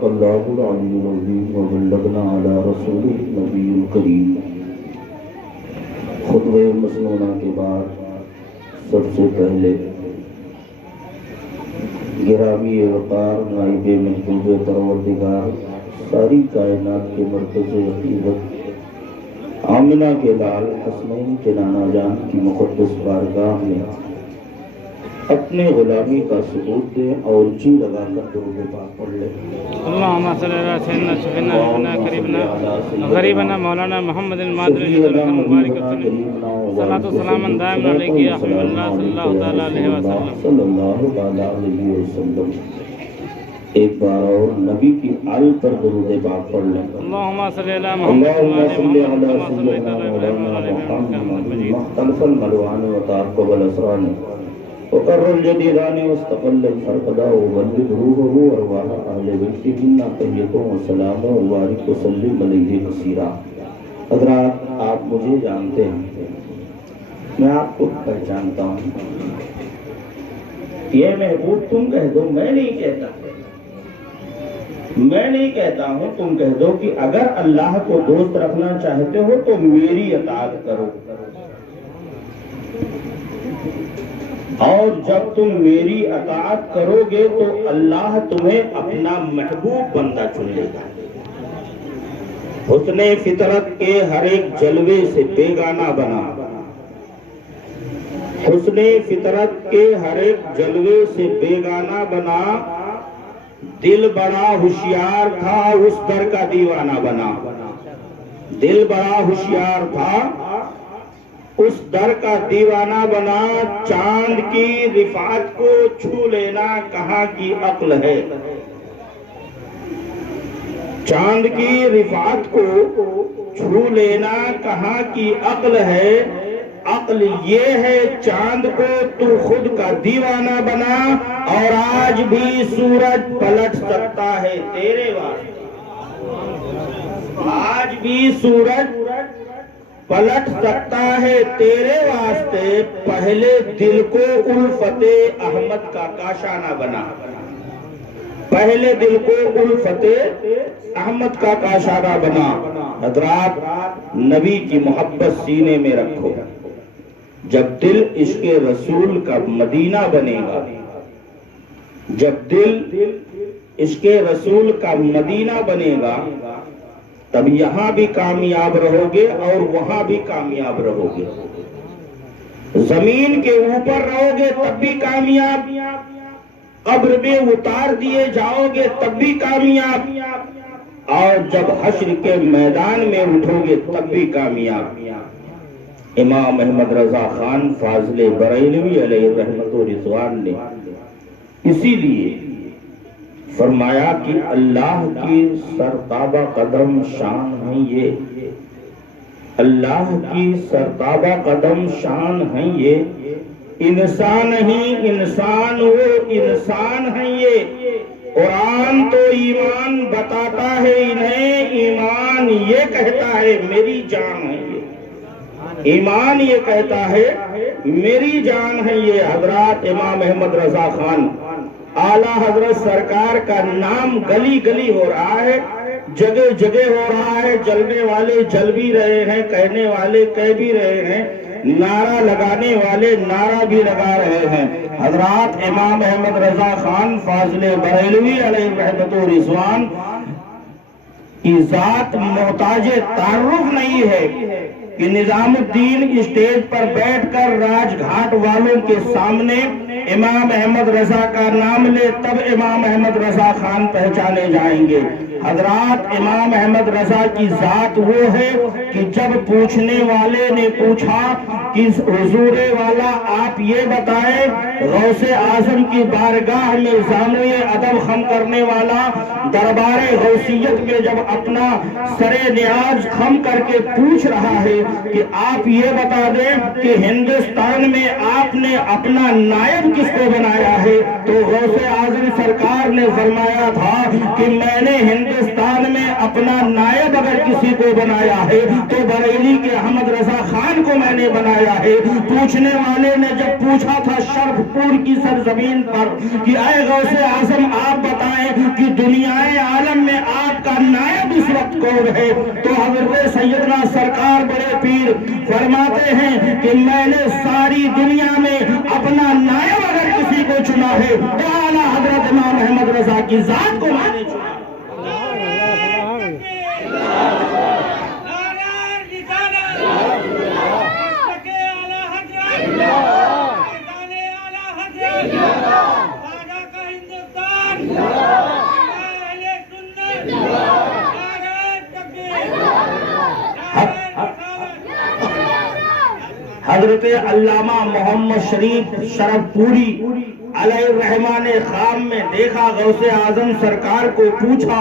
صدق اللہ العلی العظیم وبلغنا علی رسولہ النبی الکریم۔ خطبہ مسنونہ کے بعد سب سے پہلے گرامی وقار نائب محبوب پروردگار ساری کائنات کے مرکز عقیدت آمنہ کے لال حسنین کے نانا جان کی مقدس بارگاہ میں اپنے غلامی کا ثبوت دیں اور جی لگا کر درود پاک پڑھ لیں۔ اللہم صلی اللہ علیہ وسلم شفینا حبنا قریبنا غریبنا مولانا محمد المادر مبارک وسلم صلاۃ و سلام دائم علیک یا حبیب اللہ صلی اللہ تعالی علیہ وسلم صلی اللہ تعالی علیہ وسلم۔ ایک بار اور نبی کی آل پر درود پاک پڑھ لیں۔ اللہم صلی اللہ محمد مختلف الملوان وتعقب الاسران وقر الجديدان واستقل الفرقدا وبلغ روحه وارواح اهل بيته منا تحية وسلام وبارك وسلم عليه كثيرا۔ حضرات، آپ مجھے جانتے ہیں، میں آپ کو پہچانتا ہوں۔ یہ محبوب تم کہہ دو، میں نہیں کہتا، میں نہیں کہتا ہوں، تم کہہ دو کہ اگر اللہ کو دوست رکھنا چاہتے ہو تو میری اطاعت کرو، اور جب تم میری اطاعت کرو گے تو اللہ تمہیں اپنا محبوب بندہ چن لے گا۔ حسن فطرت کے ہر ایک جلوے سے بیگانہ بنا، حسن فطرت کے ہر ایک جلوے سے بیگانہ بنا، دل بڑا ہوشیار تھا اس در کا دیوانہ بنا، دل بڑا ہوشیار تھا اس در کا دیوانہ بنا، چاند کی رفعت کو چھو لینا کہاں کی عقل ہے، چاند کی رفعت کو چھو لینا کہاں کی عقل ہے، عقل یہ ہے چاند کو تو خود کا دیوانہ بنا، اور آج بھی سورج پلٹ سکتا ہے تیرے واسطے، آج بھی سورج پلٹ سکتا ہے تیرے واسطے، پہلے دل کو الفت احمد کا کاشانہ بنا، پہلے دل کو الفت احمد کا کاشانہ بنا۔ حضرات، نبی کی محبت سینے میں رکھو، جب دل عشق رسول کا مدینہ بنے گا، جب دل عشق رسول کا مدینہ بنے گا تب یہاں بھی کامیاب رہو گے اور وہاں بھی کامیاب رہو گے، زمین کے اوپر رہو گے تب بھی کامیاب، قبر میں اتار دیے جاؤ گے تب بھی کامیاب، اور جب حشر کے میدان میں اٹھو گے تب بھی کامیاب۔ امام احمد رضا خان فاضل بریلوی علیہ رحمت و رضوان نے اسی لیے فرمایا کہ اللہ کی سرتابہ قدم شان ہے یہ، اللہ کی سرتابہ قدم شان ہے یہ، انسان ہی انسان وہ انسان ہے یہ، قرآن تو ایمان بتاتا ہے انہیں، ایمان یہ کہتا ہے میری جان ہے یہ، ایمان یہ کہتا ہے میری جان ہے یہ۔ حضرات، امام احمد رضا خان اعلیٰ حضرت سرکار کا نام گلی گلی ہو رہا ہے، جگہ جگہ ہو رہا ہے، جلنے والے جل بھی رہے ہیں، کہنے والے کہہ بھی رہے ہیں، نعرہ لگانے والے نعرہ بھی لگا رہے ہیں۔ حضرات، امام احمد رضا خان فاضل بریلوی علیہ رحمت و رضوان کی ذات محتاج تعارف نہیں ہے کہ نظام الدین اسٹیج پر بیٹھ کر راج گھاٹ والوں کے سامنے امام احمد رضا کا نام لے تب امام احمد رضا خان پہچانے جائیں گے۔ حضرات، امام احمد رضا کی ذات وہ ہے کہ جب پوچھنے والے نے پوچھا کہ حضور والا آپ یہ بتائیں، غوث اعظم کی بارگاہ میں زانوی ادب خم کرنے والا دربار غوثیت میں جب اپنا سر نیاز خم کر کے پوچھ رہا ہے کہ آپ یہ بتا دیں کہ ہندوستان میں آپ نے اپنا نائب کس کو بنایا ہے، تو غوث اعظم سرکار نے فرمایا تھا کہ میں نے ہندوستان میں اپنا نائب اگر کسی کو بنایا ہے تو بریلی کے احمد رضا خان کو میں نے بنایا آیا ہے۔ پوچھنے والے نے جب پوچھا تھا شرف پور کی سرزمین پر کہ اے غوث اعظم آپ بتائیں کہ دنیائے عالم میں آپ کا نائب اس وقت کون ہے، تو حضرت سیدنا سرکار بڑے پیر فرماتے ہیں کہ میں نے ساری دنیا میں اپنا نائب اگر کسی کو چنا ہے تو اعلیٰ حضرت امام احمد رضا کی ذات کو میں نے چنا۔ حضرت علامہ محمد شریف شرف پوری علیہ الرحمٰن خام میں دیکھا، غوث اعظم سرکار کو پوچھا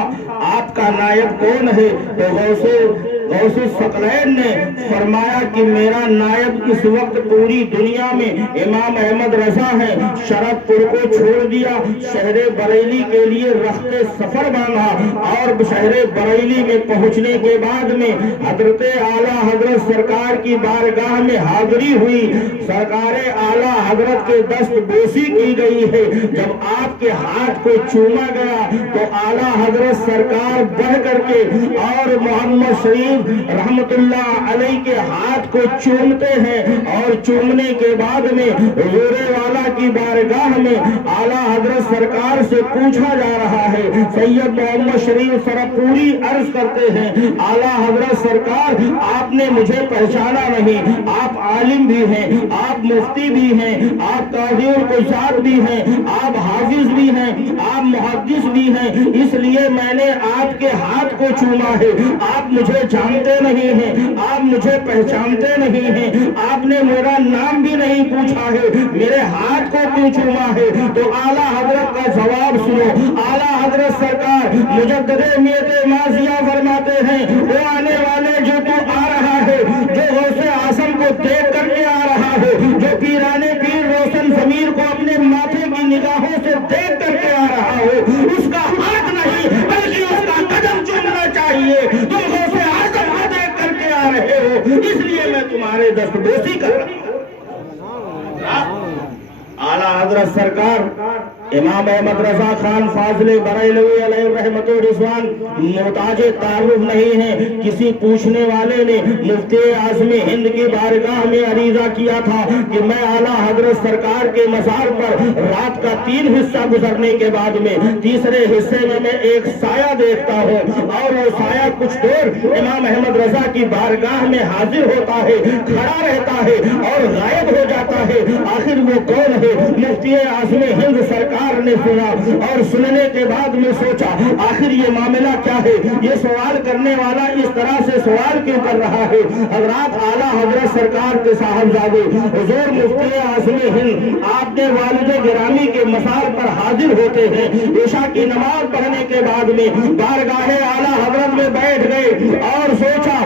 آپ کا نائب کون ہے، تو غوث ثقلین نے فرمایا کہ میرا نائب اس وقت پوری دنیا میں امام احمد رضا ہے۔ شرف پور کو چھوڑ دیا، شہر بریلی کے لیے رخت سفر باندھا، اور شہر بریلی میں پہنچنے کے بعد میں حضرت اعلیٰ حضرت سرکار کی بارگاہ میں حاضری ہوئی۔ سرکار اعلیٰ حضرت کے دست بوسی کی گئی ہے۔ جب آپ کے ہاتھ کو چوما گیا تو اعلیٰ حضرت سرکار بڑھ کر کے اور محمد شریف رحمت اللہ علیہ کے ہاتھ کو چومتے ہیں، اور چومنے کے بعد میں حضور والا کی بارگاہ میں اعلیٰ حضرت سرکار سے پوچھا جا رہا ہے۔ سید محمد شریف شرف پوری عرض کرتے ہیں اعلیٰ حضرت سرکار آپ نے مجھے پہچانا نہیں، آپ عالم بھی ہیں، آپ مفتی بھی ہیں، آپ قاضی القضات بھی ہیں، آپ حافظ بھی ہیں، آپ محدث بھی ہیں، اس لیے میں نے آپ کے ہاتھ کو چوما ہے۔ آپ مجھے جانتے نہیں ہیں، آپ مجھے پہچانتے نہیں ہیں، آپ نے میرا نام بھی نہیں پوچھا ہے، میرے ہاتھ کو کیوں چوما ہے؟ تو اعلیٰ حضرت کا جواب سنو۔ اعلیٰ حضرت سرکار مجدد میت ماضیہ فرماتے ہیں وہ آنے والے جو تو آ رہا ہے، جو غوث اعظم کو دیکھ کر کے آ رہا ہے، جو پیرانے پیر روشن ضمیر کو اپنے ماتھے کی نگاہوں سے دیکھ کر کے آ رہا ہو، اس کا ہاتھ نہیں بلکہ اس کا قدم چومنا چاہیے۔ تم غوث اعظم کو دیکھ کر کے آ رہے ہو، اس لیے میں تمہارے دست بوسی کر رہا ہوں۔ اعلیٰ حضرت سرکار امام احمد رضا خان فاضل بریلوی علیہ رحمت و رضوان محتاج تعارف نہیں ہے۔ کسی پوچھنے والے نے مفتی اعظم ہند کی بارگاہ میں عریضہ کیا تھا کہ میں اعلیٰ حضرت سرکار کے مزار پر رات کا 3 حصہ گزرنے کے بعد میں تیسرے حصے میں ایک سایہ دیکھتا ہوں، اور وہ سایہ کچھ دور امام احمد رضا کی بارگاہ میں حاضر ہوتا ہے، کھڑا رہتا ہے اور غائب ہو جاتا ہے۔ آخر وہ کون ہے؟ مفتی اعظم ہند سرکار نے سنا، اور سننے کے بعد میں سوچا آخر یہ معاملہ کیا ہے، یہ سوال کرنے والا اس طرح سے سوال کیوں کر رہا ہے؟ حضرات اعلیٰ حضرت سرکار کے صاحبزادے حضور مفتی اعظم ہند آپ نے والد گرامی کے مزار پر حاضر ہوتے ہیں، عشاء کی نماز پڑھنے کے بعد میں بارگاہ اعلیٰ حضرت میں بیٹھ گئے اور سوچا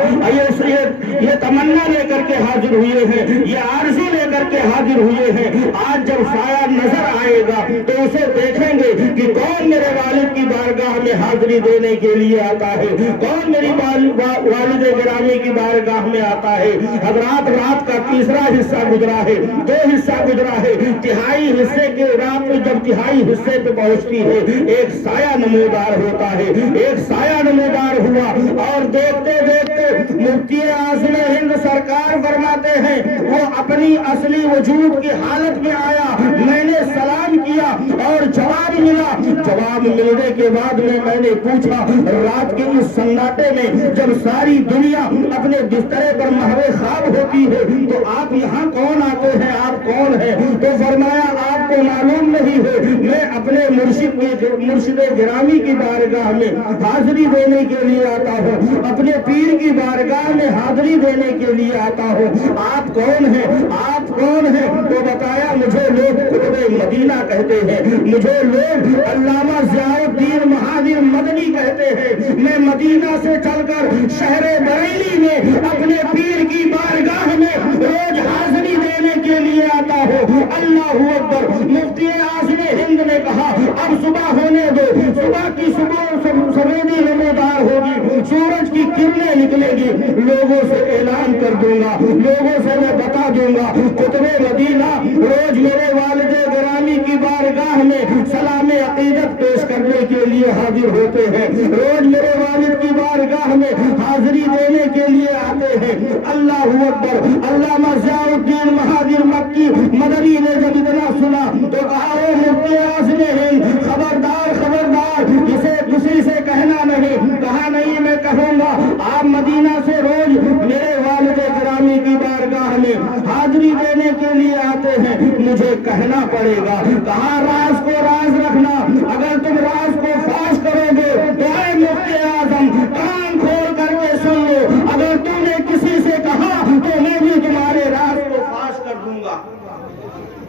یہ تمنا لے کر کے حاضر ہوئے ہیں، یہ آرزو لے کر کے حاضر ہوئے ہیں، آج جب سایہ نظر آئے گا تو اسے دیکھیں گے کہ کون میرے والد کی بارگاہ میں حاضری دینے کے لیے آتا ہے، کون میری والد گرامی کی بارگاہ میں آتا ہے۔ حضرات رات کا تیسرا حصہ گزرا ہے، 2 حصہ گزرا ہے، تہائی حصے کے رات میں جب تہائی حصے پہ پہنچتی ہے ایک سایہ نمودار ہوتا ہے، ایک سایہ نمودار ہوا، اور دیکھتے دیکھتے مفتی اعظم ہند سرکار فرماتے ہیں وہ اپنی اصلی وجود کی حالت میں آیا، میں نے سلام کیا اور جواب ملا۔ جواب ملنے کے بعد میں نے پوچھا رات کے اس سناٹے میں جب ساری دنیا اپنے بسترے پر محو خواب ہوتی ہے تو آپ یہاں کون آتے ہیں، آپ کون ہیں؟ تو فرمایا آپ کو معلوم نہیں ہے، میں اپنے مرشد گرامی کی بارگاہ میں حاضری دینے کے لیے آتا ہوں، اپنے پیر کی بارگاہ میں حاضری دینے کے لیے آتا ہوں۔ آپ کون ہیں؟ آپ کون ہیں؟ تو بتایا مجھے لوگ قطب مدینہ کہتے ہیں، مجھے لوگ علامہ ضیاء الدین مہاجر مدنی کہتے ہیں، میں مدینہ سے چل کر شہر بریلی میں اپنے پیر کی بارگاہ میں روز حاضری دینے کے لیے آتا ہوں۔ اللہ اکبر۔ مفتی اعظم ہند نے کہا اب صبح ہونے دو، صبح کی سویدی نمودار ہوگی، سورج کی کرنیں نکلے گی، لوگوں سے اعلان کر دوں گا، لوگوں سے میں بتا دوں دوں گا قطب مدینہ روز میرے والد گرامی کی بارگاہ میں سلام عقیدت پیش کرنے کے لیے حاضر ہوتے ہیں، روز میرے والد کی بارگاہ میں حاضری دینے کے لیے آتے ہیں۔ اللہ اکبر۔ علامہ ضیاء الدین مہاجر مکی مدنی نے جب اتنا سنا تو کہا اے مفتی اعظم ہند، خبردار خبردار، اسے کسی سے کہنا نہیں۔ کہا نہیں میں کہوں گا، آپ مدینہ سے روز میرے والد گرامی کی بارگاہ میں حاضری دینے کے لیے آتے ہیں، مجھے کہنا پڑے گا۔ کہا راز کو راز رکھنا، اگر تم راز کو فاش کرو گے تو اے مفتی اعظم کان کھول کر کے سن لو، اگر تم نے کسی سے کہا تو میں بھی تمہارے راز کو فاش کر دوں گا،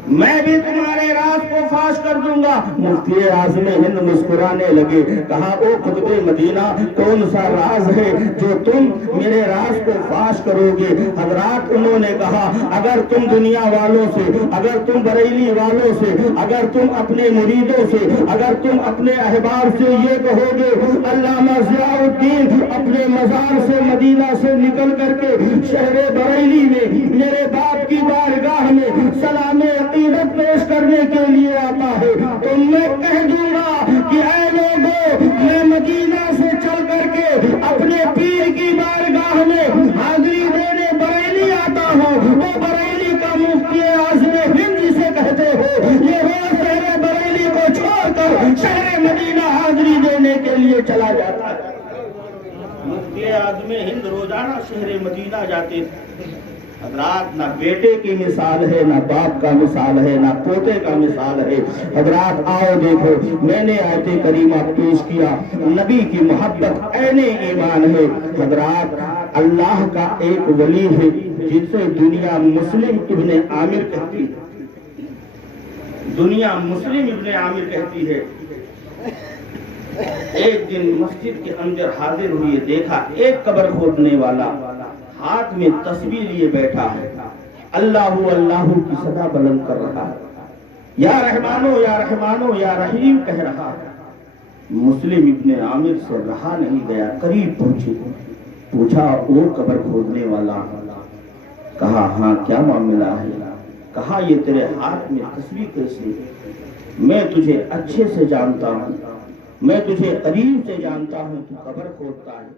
میں بھی تمہارے راز کو فاش کر دوں گا۔ مفتی اعظم ہند مسکرانے لگے، کہا او قطب مدینہ کون سا راز ہے جو تم میرے راز کو فاش کرو گے؟ حضرات انہوں نے کہا اگر تم دنیا والوں سے، اگر تم بریلی والوں سے، اگر تم اپنے مریدوں سے، اگر تم اپنے احباب سے یہ کہو گے علامہ ضیاء الدین اپنے مزار سے مدینہ سے نکل کر کے شہر بریلی میں میرے باپ کی بارگاہ میں سلام عقیدت پیش کرنے کے لیے آتا ہے، تو میں کہہ دوں گا کہ اے لوگوں میں مدینہ سے چل کر کے اپنے پیر کی بارگاہ میں حاضری دینے بریلی آتا ہوں، وہ بریلی کا مفتی اعظم ہند جسے کہتے ہو یہ روز شہر بریلی کو چھوڑ کر شہر مدینہ حاضری دینے کے لیے چلا جاتا ہے۔ مفتی اعظم ہند روزانہ شہر مدینہ جاتے تھے۔ حضرات نہ بیٹے کی مثال ہے، نہ باپ کا مثال ہے، نہ پوتے کا مثال ہے۔ حضرات آؤ دیکھو، میں نے آیت کریمہ پیش کیا، نبی کی محبت عین ایمان ہے۔ حضرات اللہ کا ایک ولی ہے جسے دنیا مسلم ابن عامر کہتی ہے، دنیا مسلم ابن عامر کہتی ہے۔ ایک دن مسجد کے اندر حاضر ہوئی، دیکھا ایک قبر کھودنے والا ہاتھ میں تسبیح لیے بیٹھا ہے، اللہ اللہ کی صدا بلند کر رہا ہے، یا رحمانو یا رحمانو یا رحیم کہہ رہا ہے۔ مسلم ابن عامر سے رہا نہیں گیا، قریب پہنچے، پوچھا وہ قبر کھودنے والا؟ کہا ہاں کیا معاملہ ہے؟ کہا یہ تیرے ہاتھ میں تسبیح کیسے؟ میں تجھے اچھے سے جانتا ہوں، میں تجھے قریب سے جانتا ہوں، تو قبر کھودتا ہے۔